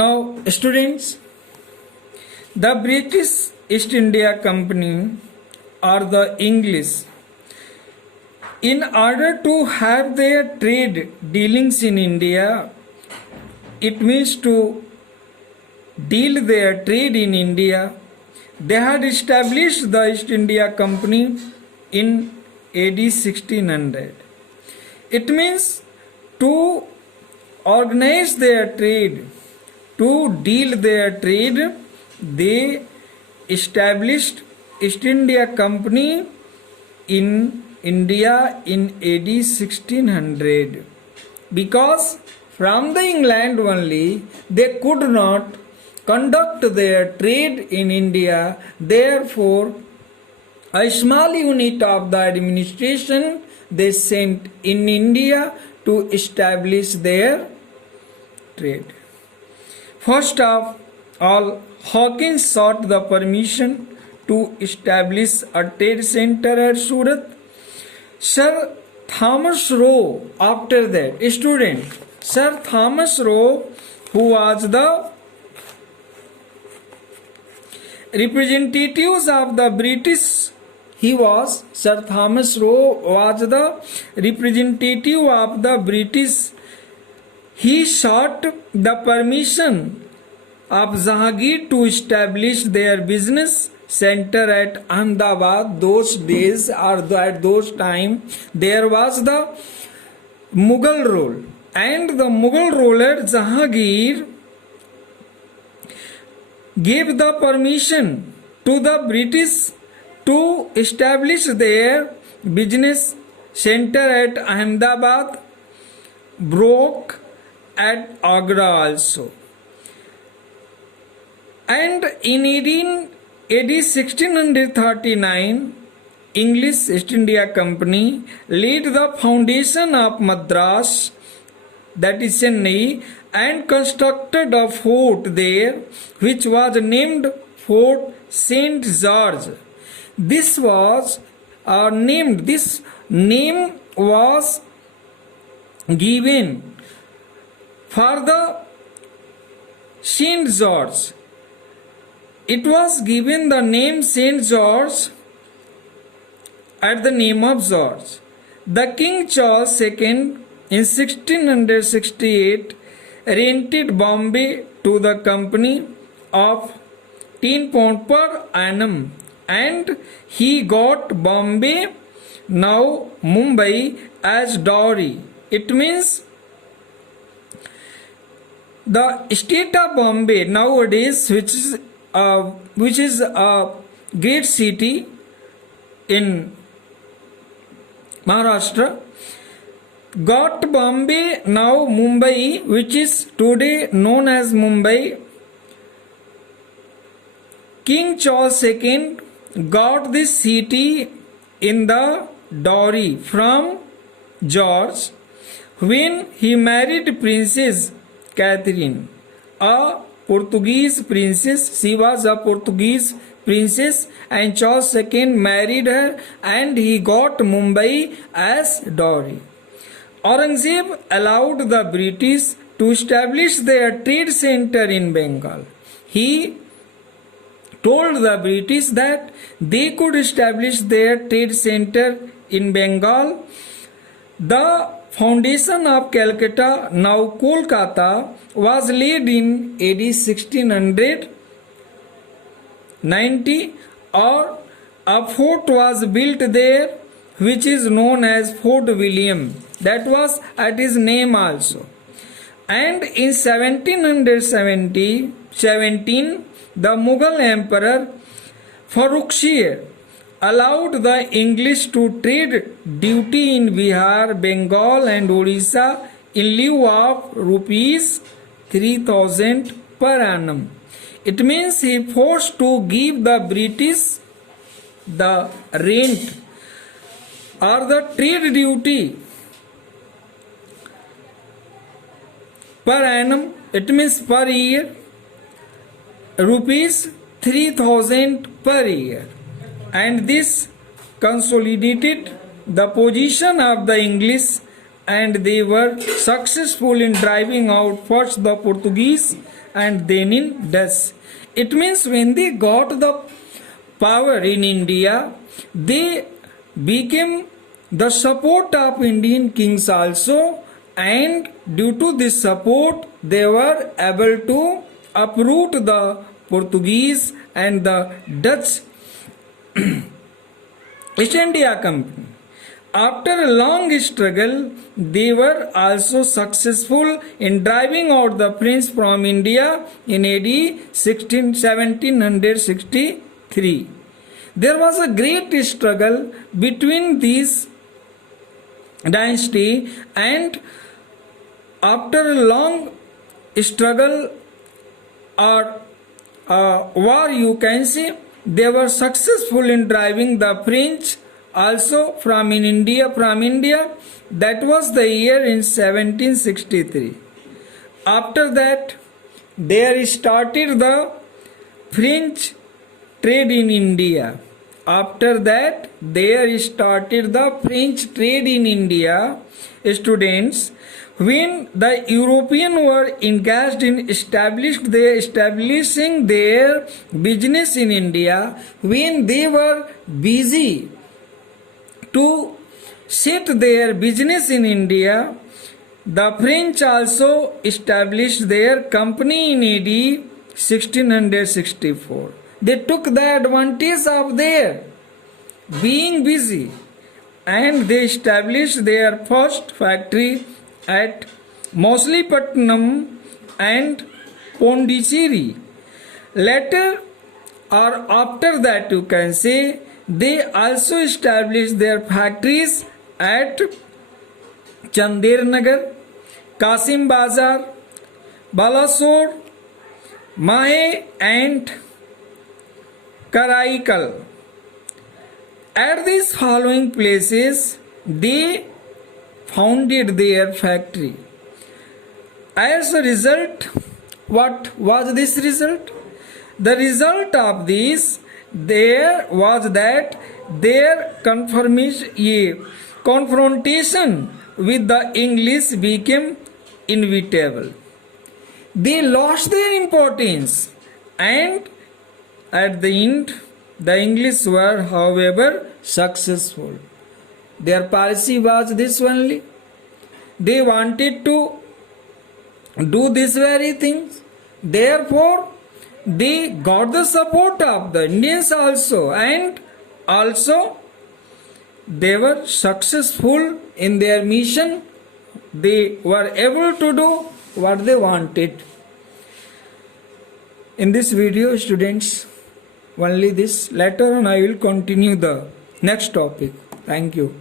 Now, students, the British East India Company or the English, in order to have their trade dealings in India, it means to deal their trade in India, they had established the East India Company in AD 1600. It means to organize their trade, to deal their trade, they established East India Company in India in AD 1600, because from the England only they could not conduct their trade in India. Therefore, a small unit of the administration they sent in India to establish their trade. First of all, Hawkins sought the permission to establish a trade center at Surat. Sir Thomas Roe, after that, student, Sir Thomas Roe, who was the representatives of the British, Sir Thomas Roe was the representative of the British. He sought the permission of Jahangir to establish their business center at Ahmedabad. Those days or at those time there was the Mughal rule, and the Mughal ruler Jahangir gave the permission to the British to establish their business center at Ahmedabad, Broke, at Agra also. And in AD 1639, English East India Company laid the foundation of Madras, that is Chennai, and constructed a fort there which was named Fort St. George. This name was given for the St. George. It was given the name St. George at the name of George. The King Charles II in 1668 rented Bombay to the company of £10 per annum, and he got Bombay, now Mumbai, as dowry. It means the state of Bombay nowadays, which is a great city in Maharashtra, got Bombay, now Mumbai, which is today known as Mumbai. King Charles II got this city in the dowry from George when he married Princess Catherine, a Portuguese princess. She was a Portuguese princess, and Charles II married her, and he got Mumbai as dowry. Aurangzeb allowed the British to establish their trade center in Bengal. He told the British that they could establish their trade center in Bengal. The foundation of Calcutta, now Kolkata, was laid in AD 1690, or a fort was built there which is known as Fort William. That was at his name also. And in 1717, the Mughal Emperor Farrukhsir allowed the English to trade duty in Bihar, Bengal, and Odisha in lieu of rupees 3,000 per annum. It means he forced to give the British the rent or the trade duty per annum. It means per year, rupees 3,000 per year. And this consolidated the position of the English and they were successful in driving out first the Portuguese and then in Dutch. It means when they got the power in India, they became the support of Indian kings also, and due to this support they were able to uproot the Portuguese and the Dutch East India Company. After a long struggle, they were also successful in driving out the prince from India in AD 1763. There was a great struggle between these dynasty, and after a long struggle or war, you can say, they were successful in driving the French also from India. That was the year in 1763. After that, there started the French trade in India. After that, there started the French trade in India. Students, when the Europeans were engaged in establishing their business in India, when they were busy to set their business in India, the French also established their company in AD 1664. They took the advantage of their being busy, and they established their first factory at Mauslipatnam and Pondicherry. Later or after that, you can say, they also established their factories at Chandernagar, Kasim Bazar, Balasore, Mahe and Karaikal. At these following places, they founded their factory. As a result, what was this result? The result of this there was that their confrontation with the English became inevitable. They lost their importance, and at the end, the English were, however, successful. Their policy was this only. They wanted to do these very things. Therefore, they got the support of the Indians also, and also they were successful in their mission. They were able to do what they wanted. In this video, students, only this. Later on I will continue the next topic. Thank you.